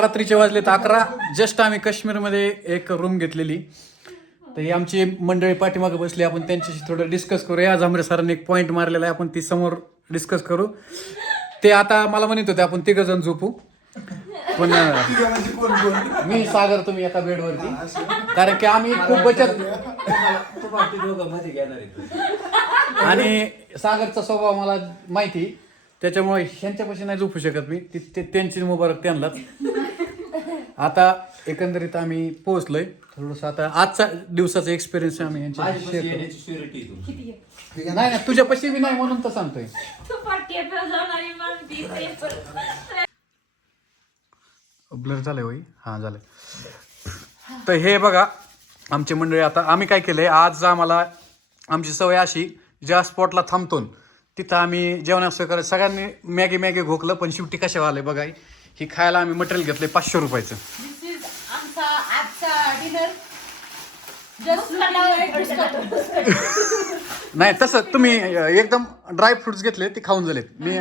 रात्रीचे वाजलेत अकरा. जस्ट आम्ही काश्मीरमध्ये एक रूम घेतलेली. तर ही आमची मंडळी पाठीमागे बसली. आपण त्यांच्याशी थोडं डिस्कस करूया. झांबरे सरांनी एक पॉईंट मारलेला आहे. आपण ती समोर डिस्कस करू. ते आता मला म्हणत होते आपण तिघ जण झोपू. पण मी सागर तुम्ही एका बेडवरती. कारण की आम्ही खूप बचत आणि सागरचा स्वभाव मला माहिती. त्याच्यामुळे ह्यांच्यापाशी नाही झोपू शकत मी. ती- ते- त्यांची मुबारक त्यांनाच. आता एकंदरीत आम्ही पोहोचलोय. थोडस आता आजचा दिवसाचा एक्सपिरियन्स आम्ही यांच्या नाही नाही तुझ्यापाशी बी नाही म्हणून तर सांगतोय. तू पाठी. ब्लर झालंय होई. हां झालंय. तर हे बघा आमची मंडळी आता आम्ही काय केलंय आज आम्हाला आमची सवय अशी ज्या स्पॉटला थांबतो तिथं आम्ही जेवणाचं करायचं. सगळ्यांनी मॅगी मॅगी घोकलं पण शेवटी कशा आलंय बघा ही खायला आम्ही मटेरियल घेतलंय पाचशे रुपयाचं. दिस इज आमचा आजचा डिनर नाही तसं तुम्ही एकदम ड्राय फ्रुट्स घेतले ते खाऊन झालेत. मी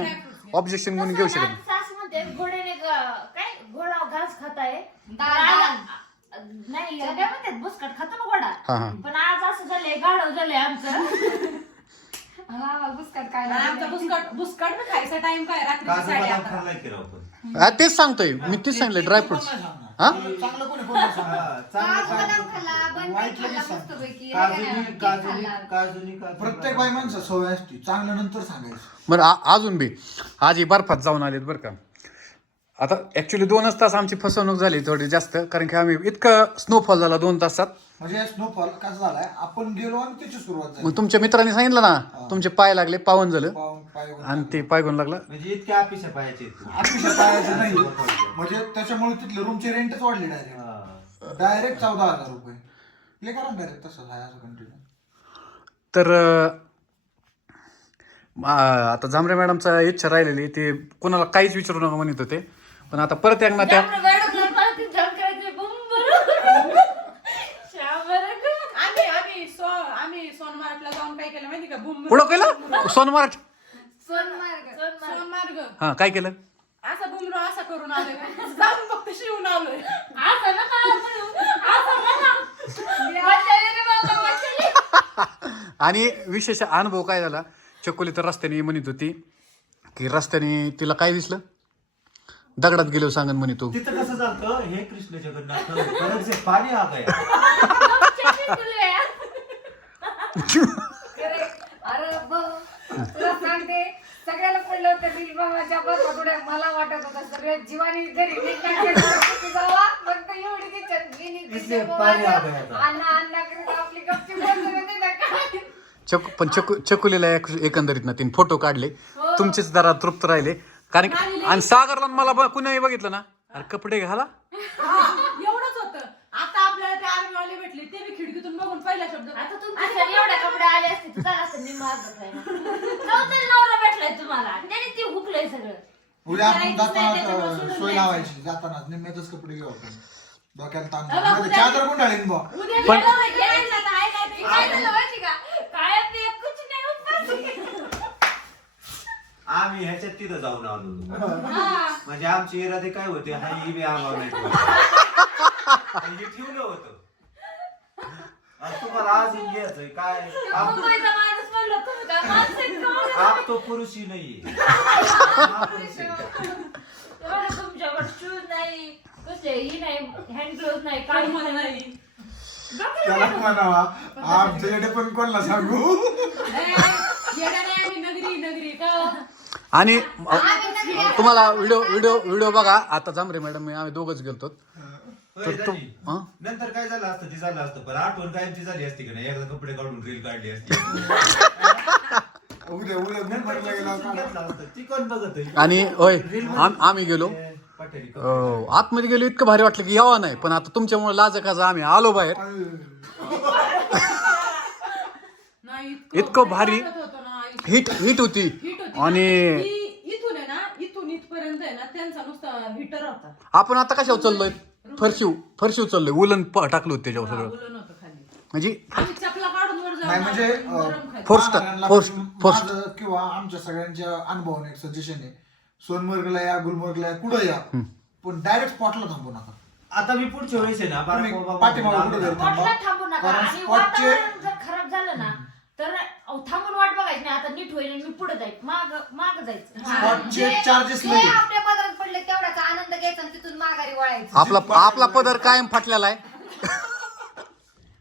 ऑब्जेक्शन म्हणून घेऊ शकत नाही. सास म्हणते घोड्याने ग- काय? घोडा घास खाताय. दाल. नाही काय म्हणतात बुसकट खातो ना घोडा. हा हा. पण आज असं झालंय गाढव झालंय आमचं. बुसकट काय आमचा बुसकट बुसकट ना खायचा टाइम काय? रात्रीची काजू साडे बदाम अकरा खाल्लाय की राव पण? हा, तेच सांगतोय. मी तेच सांगितलं ड्राय फ्रुट्स हा? चांगलं कोणी कोणी सांगा. हा, चांगलं काजू बदाम खाल्लं. खाल्ला बन वाईट खाल्ला लगेच सांग. मस्तपैकी काजूनी केक काजूनी खाल्ला. काजूनी काजू प्रत्येक बाई माणसं सवय असते. चांगलं नंतर सांगायचं. बरं आ- अजून बी. आज ही बर्फात जाऊन आलेत बरं का. आता ऍक्च्युली दोनच तास आमची फसवणूक झाली थोडी जास्त कारण की आम्ही इतकं स्नोफॉल झाला दोन तासात. म्हणजे स्नोफॉल कसं झालाय? आपण गेलो आणि त्याची सुरुवात झाली. मग तुमच्या मित्रांनी सांगितलं ना तुमचे पाय लागले पावन झालं. पाहून पाय आणि ते पाय घेऊन लागला. म्हणजे इतक्या अपेक्षा पाहायचे अतिशय पायाचं नाही. म्हणजे त्याच्यामुळे तिथले रूमचे रेंटच वाढले डायरेक्ट डायरेक्ट चौदा हजार रुपये. करा डायरेक्ट तसं आहे असं कंटिन्यू तर अं, आ- आता झांबरे मॅडमचा इच्छा राहिलेली ते कोणाला काहीच विचारू नका म्हणत होते. पण आता परत एकदा त्या जांभळं मॅडमला पाहते, जाम करायचे, बुंबर. श्याम बरं का? आम्ही आम्ही सो आम्ही सोनमार्गला जाऊन काय केलं माहिती का बुम पुढं केलं? सोनमार्ग सोनमार्ग सोनमार्ग. हा काय केलं? असा बुमरो असा करून आलोय. जाऊन फक्त शिवून आलोय. असं नका म्हणू. असं नका. वाचायला रे बाबा, वाचायला. आणि विशेष अनुभव काय झाला? चकोली तर रस्त्याने म्हणत होती की रस्त्याने तिला काय दिसलं? दगडात गेलो सांगन म्हणे तू तिथं कसं हे कृष्ण जगन्नाथ परत जे पाणी तुला यार. खरे अरे भाऊ तुला सांगते सगळ्याला पडलं होतं बिल बाबाच्या मला वाटत होतं सगळे जीवानी घरी जावा. फक्त एवढी. अण्णा अण्णा करीत आपली गपची बसून होती ना. काय चक पण चकू चकुलीला एक- एकंदरीत ना तीन फोटो काढले. तुमचेच जरा तृप्त राहिले. कारण की- आणि सागरला मला ब- कुणी बघितलं ना? अरे कपडे घाला हा, एवढंच होतं आता आपल्याला ते आर्मी वाले भेटले ते बी खिडकीतून बघून पहिला शब्द एवढे कपडे आले असते आहे ना. चौथरा नवरा भेटलाय तुम्हाला त्याने ती हुकलंय सगळं उद्या आपण जाताना सोय. लावायची जाताना निम्म्यातच कपडे घेऊ आपण डोक्याला ताण नाही चादर गुंडाळीन बा उद्या पण- गेलं यायचं आता आहे काय तरी. काय झालं माहिती का काय आपली एक कुछ नाही उत्पादन. आम्ही ह्याच्यात तिथं जाऊन आलो हा. म्हणजे आमची इरादे काय होते हा ही बी आम्हाला नाही ठेवलं. होतं तुम्हाला अजून घ्यायचंय काय? आप मुंबईचा माणूस म्हणलं तुम्ही काय माणसं आहेत का? आप तो पुरुषी नाहीये. हा पुरुष आहे. एवढं तुमच्याकडे शूज नाही कसे ही नाही हँड ग्लोव्ह नाही काय काही म्हणा नाही. नाही. त्याला म्हणावा आमच्याकडे पण कोणाला सांगू? ए, येडा नाही आम्ही नगरी नगरी का? आणि अ, तुम्हाला व्हिडिओ व्हिडिओ व्हिडिओ बघा. आता जांभरे मॅडम आम्ही दोघच गेलतो. तर तू-. हा? नंतर काय झालं असतं ते झालं असतं पण आठवण कायमची झाली असती का नाही एकदा कपडे काढून रील काढली असती उद्या उद्या गुलबर्गला गेला घेतलं असतं. ती कोण बघत आहे? आणि होय आम- आम्ही गेलो मध्ये पठारी कपडे. अ, आतमध्ये गेलो इतकं भारी वाटलं की यावं नाही पण आता तुमच्यामुळे लाज काजा आम्ही आलो बाहेर नाही इतकं भारी. वाटत होतं ना आयुष्य. हिट हिट होती हिट होती आणि ती इथून आहे ना इथून इथपर्यंत आहे ना त्यांचा नुसता हिटर होता आपण आता कशावर चाललोय फरशिव फरशिव चाललोय. उलन प- टाकलं होतं त्याच्यावर सगळं. उलन होतं खाली. म्हणजे आम्ही चपला काढून वर जाऊन नाही म्हणजे गरम खाली. माझं किंवा आमच्या सगळ्यांच्या अनुभवाने एक सजेशन आहे. सोनमर्गला या गुलमर्गला या कुठं या? पण डायरेक्ट स्पॉटला थांबू नका. आता मी पुढच्या वेळेस आहे ना बारा तुम्ही बाबा- पाठीमागं कुठं जाईल? वाटला थांबू नका. कारण आणि स्पॉटचे- वातावरण जर खराब झालं ना तर अहो, थांबून वाट बघायची नाही. आता नीट होईल मी पुढे जाईल. माग माग जायचं. स्पॉटचे जे- चार्जेस जे आपल्या पदरात पडले तेवढ्याचा आनंद घ्यायचा आणि तिथून माघारी वळायचं. आपला आपला पदर कायम फाटलेला आहे.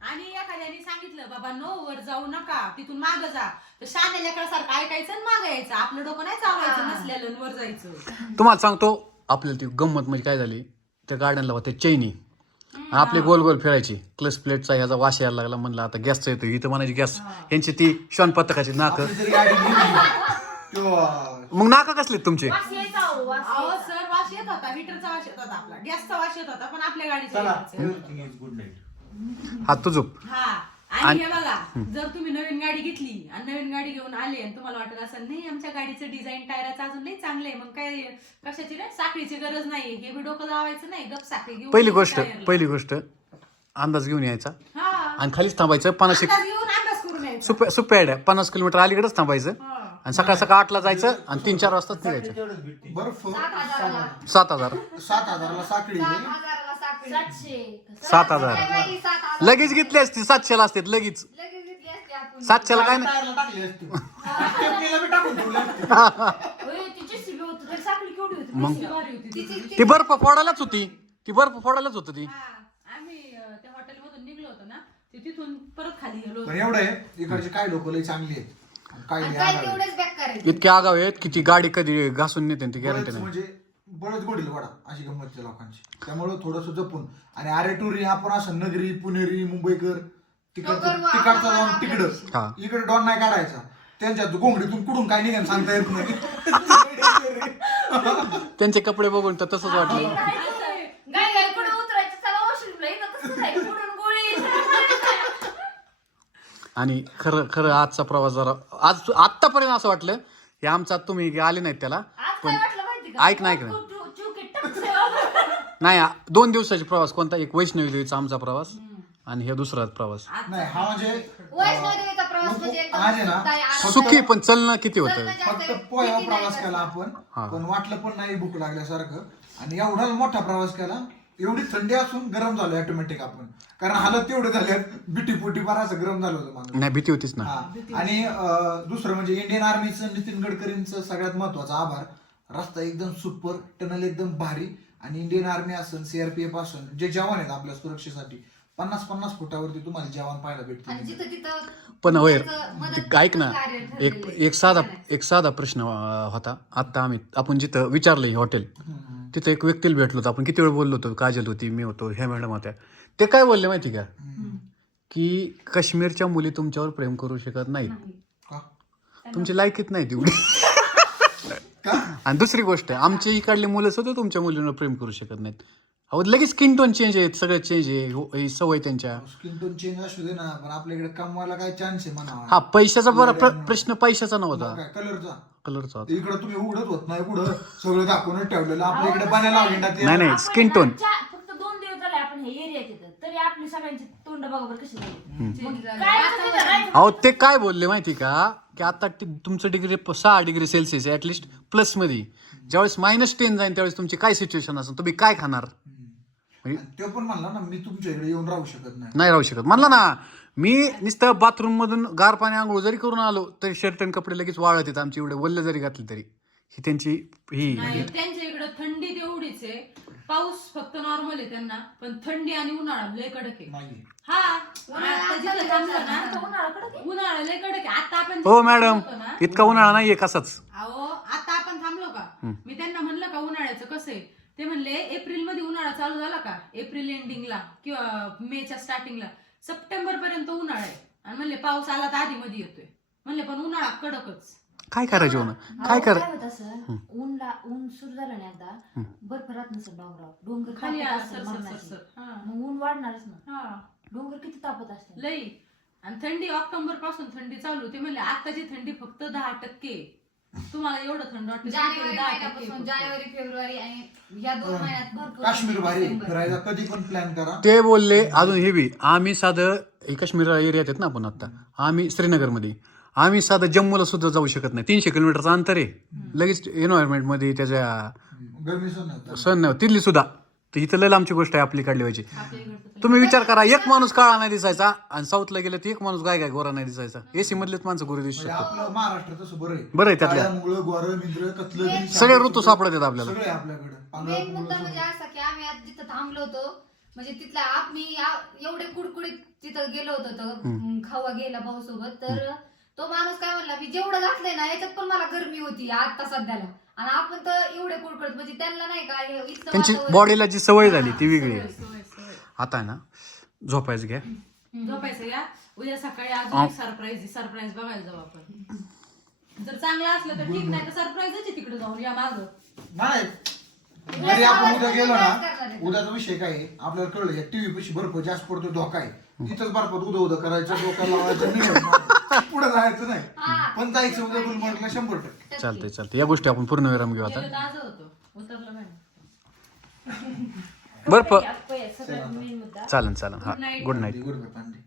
आणि एखाद्याने सांगितलं बाबा नो वर जाऊ नका तिथून माग जा. तर शाने लेकरासारखं ऐकायचं आणि माग यायचं. आपलं डोकं नाही चालवायचं नसलेलं आणि वर जायचं. तुम्हाला सांगतो आपल्याला ती गंमत म्हणजे काय झाली? त्या गार्डनला होते चैनी. आपले गोल गोल फिरायची. क्लच प्लेटचा ह्याचा वास यायला लागला म्हणलं आता गॅसचा येतो. इथं म्हणायची गॅस यांची ती श्वान पथकाची नाक. आपली गाडी मग नाका कसले तुमचे वास यायचा अहो, वास अहो यायचा. सर वास येत होता हिटरचा वास येत होता आपला. गॅसचा वास येत होता पण आपल्या गाडीचा चला यायचा. एव्हरीथिंग इज गुड नाईट हा तुझं हा आणि हे बघा जर तुम्ही नवीन गाडी घेतली आणि नवीन गाडी घेऊन आले आणि तुम्हाला वाटत असेल नाही आमच्या गाडीचं डिझाईन टायराचं अजून नाही चांगलं आहे मग काय कशाची रे? साखळीची गरज नाही हे बी डोकं लावायचं नाही गप साखळी घेऊन पहिली गोष्ट टायरला. पहिली गोष्ट अंदाज घेऊन यायचा. हा. आणि खालीच थांबायचं पन्नास एक अंदाज घेऊन अंदाज करून यायचा. सुप्या सुप्या पन्नास किलोमीटर अलीकडेच थांबायचं. हा. आणि सकाळ सकाळ आठला जायचं आणि तीन चार वाजताच निघायचं. तेवढंच भेटते बर्फ सात हजाराला. सात हजार. सात हजाराला साखळी सात आहे. हजाराला सापडी सातशे. सात हजार. सात हजार. लगेच घेतली असती सातशेला असते लगेच. लगेच घेतली असते आपण. सातशेला काय नाही. टायरला टाकली असती. स्टेपनीला बी टाकून ठेवली असती. होय, तिची शिबी होती. तरी साखळी केवढी होती? मग? किती भारी होती ती. तिची ती बर्फ फोडायलाच होती. ती बर्फ फोडायलाच होती ती. हा. आम्ही अं, त्या हॉटेलमधून निघलो होतो ना ते तिथून परत खाली गेलो पण एवढं आहे. इकडचे काय लोक लय चांगली आहेत. काही आणि नाही काय आगाऊ. तेवढेच बॅक करायचे. इतके आगाव आहेत की ती गाडी कधी घासून नेते ती गॅरंटी बळच नाही. म्हणजे बळच गोडील वडा अशी गंमत आहे लोकांची. त्यामुळे थोडस जपून. आणि आरे टुरी आपण असं नगरी पुणेरी मुंबईकर तिकडचं जाऊन हा. तिकडं. इकडे डॉन नाही काढायचा. त्यांच्या गोंगडीतून कुठून काय निघाल सांगता येत नाही. त्यांचे कपडे बघून तर तसंच वाटलं गाय गाय पुढे उतरायचं चला वॉशरूमला इथं तसंच आहे पुढून गोळी आणि खरं खरं आजचा प्रवास जरा आज आत्तापर्यंत असं वाटलं हे आमचा तुम्ही आले नाहीत त्याला पण काय वाटलं माहिती का ऐक ना, ऐक ना. नाही दोन दिवसाचा प्रवास कोणता एक वैष्णवी देवीचा आमचा प्रवास आणि हे दुसरा प्रवास नाही हा म्हणजे म्हणजे आज आहे ना. सुखी पण चलणं किती होतं फक्त प्रवास. केला आपण. पण वाटलं पण नाही भूक लागल्यासारखं आणि एवढा मोठा प्रवास केला एवढी थंडी असून गरम झालो ऑटोमॅटिक आपण. कारण हालत तेवढे झाले बिटी पोटी फार असं गरम झालं होतं माणूस. नाही भीती होतीच ना. हा. आणि अं, दुसरं म्हणजे इंडियन आर्मीचं नितीन गडकरींचं सगळ्यात महत्त्वाचा आभार. रस्ता एकदम सुपर टनल एकदम भारी आणि इंडियन आर्मी असेल सीआरपीएफ असेल जे जवान आहेत आपल्या सुरक्षेसाठी पन्नास पन्नास फुटावरती तुम्हाला जवान पाहायला आणि भेटतील जिथं तिथं पण होय त्याचं मदत ते ऐक ना कार्य एक एक साधा. एक साधा प्रश्न अं, होता. आत्ता आम्ही आपण जिथं विचारलं हे हॉटेल तिथं एक व्यक्तीला भेटलो होतो. आपण किती वेळ बोललो होतो काजल होती मी होतो ह्या मॅडम होत्या. ते काय बोलले माहिती का? की काश्मीरच्या मुली तुमच्यावर प्रेम करू शकत नाहीत. का? तुमची लायकीत नाही तेवढी आणि दुसरी गोष्ट आमची इकडली मुलं सुद्धा तुमच्या मुलींवर प्रेम करू शकत नाहीत. अहो लगेच स्किन टोन चेंज आहेत सगळं चेंज आहे हो- ही सवय त्यांच्या. स्किन टोन चेंज असू दे ना पण आपल्याकडे कमवायला काय चान्स आहे म्हणा हा पैशाचा बरं प्र- प्रश्न पैशाचा नव्हता. काय कलरचा कलरचा होता. इकडं तुम्ही उघडत होत नाही पुढं सगळं दाखवूनच ठेवलेलं. आपल्या इकडे अगेंडात नाही नाही स्किन टोन ना चा- फक्त दोन दिवस झाले आपण हे एरियात येतं तरी आपली सगळ्यांची तोंड बघा बरं कशी झाली? Change झालं. काय असं तिथं राहायचं? अहो ते काय बोलले माहिती का? की आता तुमचं डिग्री प- सहा डिग्री सेल्सिअस आहे ऍटलिस्ट प्लसमध्ये. ज्यावेळेस मायनस टेन जाईल त्यावेळेस तुमची काय सिच्युएशन असेल? तुम्ही काय खाणार? म्हणजे आणि तो पण म्हणला ना मी तुमच्या इकडे येऊन राहू शकत नाही. नाही राहू शकत. म्हणलं ना मी नुसतं बाथरूम मधून गार पाणी आंघोळ जरी करून आलो तरी शर्ट आणि कपडे लगेच वाळत येत आमची एवढे वल्ल जरी घातली तरी. ही त्यांची ही नाही त्यांच्या इकडं थंडी तेवढीच आहे. पाऊस फक्त नॉर्मल आहे त्यांना पण थंडी आणि उन्हाळा लय कडक आहे. नाही. हा आता जिथं थांबलो ना आता उन्हाळा कडक आहे. उन्हाळा लय कडक आहे. आता आपण हो जिथं मॅडम थांबलो होतो ना, इतका उन्हाळा नाहीये कसाच. अहो आता आपण थांबलो का? मी त्यांना म्हणलं का उन्हाळ्याचं कसं आहे? ते म्हणले एप्रिलमध्ये उन्हाळा चालू झाला का? एप्रिल एंडिंगला किंवा मेच्या स्टार्टिंगला सप्टेंबर पर्यंत उन्हाळा आहे. आणि म्हणले पाऊस आला तर आधी मध्ये येतोय. म्हणले पण उन्हाळा कडकच. काय करायचे होणं काय कर? काय होत असं? ऊन ला ऊन सुरू झालं नाही आता. बर्फ राहत नसेल डोंगरावर. डोंगर खाली तापत आला असेल सर सर सर मरणाची. सर हा. मग ऊन वाढणारच ना. हा. डोंगर किती तापत असते लई. आणि थंडी ऑक्टोबरपासून थंडी चालू ते म्हणले आताची थंडी फक्त दहा टक्के तुम्हाला एवढं थंड वाटतं जानेवारी महिन्यापासून. जानेवारी फेब्रुवारी आणि या दोन महिन्यात भरपूर काश्मीर भारी आहे. डिसेंबर. फिरायला कधी पण प्लॅन करा ते बोलले अजून हे बी आम्ही साधं हे काश्मीर एरियात आहेत ना आपण आता आम्ही श्रीनगरमध्ये आम्ही साधं जम्मूला सुद्धा जाऊ शकत नाही तीनशे किलोमीटरचं अंतर आहे लगेच environment मध्ये त्याच्या गरमी सण. तिथली सुद्धा तर इथं लय लांबची गोष्ट आहे आपली काढली आपल्या इकडचं तुम्ही विचार करा एक माणूस काळा नाही दिसायचा आणि साऊथला गेलं तर एक माणूस गाय गाय गोरा नाही दिसायचा. एसी मधलेच माणसं गोरे दिसू म्हणजे आपलं महाराष्ट्र तसं बरं आहे. बरं आहे त्यातल्या. मुळे गोर मिंद्र कतलं बिन, सगळे ऋतू सापडत आहेत आपल्याला. सगळे आपल्याकडे. मेन पांढरं मुद्दा पिवळं म्हणजे सगळं. असा की आम्ही आज जिथं थांबलो होतो म्हणजे तिथला आम्ही आ- एवढे कुडकुडीत तिथं गेलो होतो तर खावा गेला भाऊ सोबत तर तो माणूस काय म्हणला मी जेवढं घातलंय ना याच्यात पण मला गरमी होती आता सध्याला. आणि आपण तर एवढे कुडकुडत म्हणजे त्यांना नाही का हे इथलं त्यांची वातावरण- बॉडीला जी सवय झाली ती वेगळी आहे. आता आहे ना झोपायचं घ्या. झोपायचं या. उद्या सकाळी. अजून एक सरप्राईज सरप्राईज बघायला जाऊ आपण. जर चांगलं असलं तर ठीक नाही तर सरप्राईजच आहे तिकडे जाऊन. या माग. नाही. जरी आपण उद्या गेलो ना? उद्याचा विषय काय आहे? आपल्याला कळलं टीव्ही पशी बर्फ जास्त पडतो धोका आहे. तिथंच बर्फात उदं उदं करायचं डोक्याला लावायचं नाही पुढे जायचं नाही. पण जायचं उद्या गुलमर्गला शंभर टक्के. चालतंय चालतंय. या गोष्टी आपण पूर्ण विराम घेऊ आता. आज होतो. उतरलं नाही. बरं प चालन चालन हा गुड नाईट गुड पांडे.